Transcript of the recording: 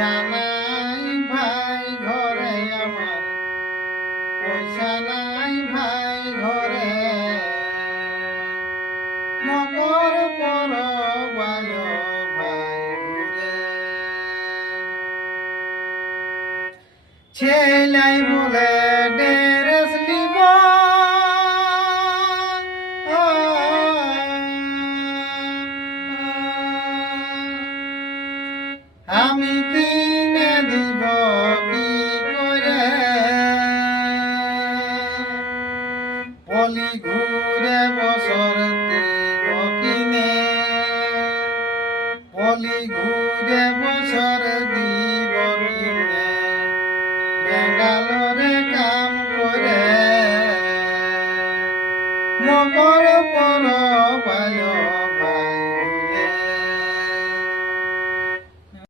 পয়সা নাই ভাই ঘরে আমার, পয়সা নাই ভাই ঘরে, মকর পরবায় ভাই ঘুরে। ছেলাই বলে ড্রেস নিব, আমি কিনে দিব কি করে, পলি ঘুরে বছর দিব কিনে, পলি ঘুরে বছর দিব কিনে, বেঙ্গালোরে কাম করে, মকর পরবায়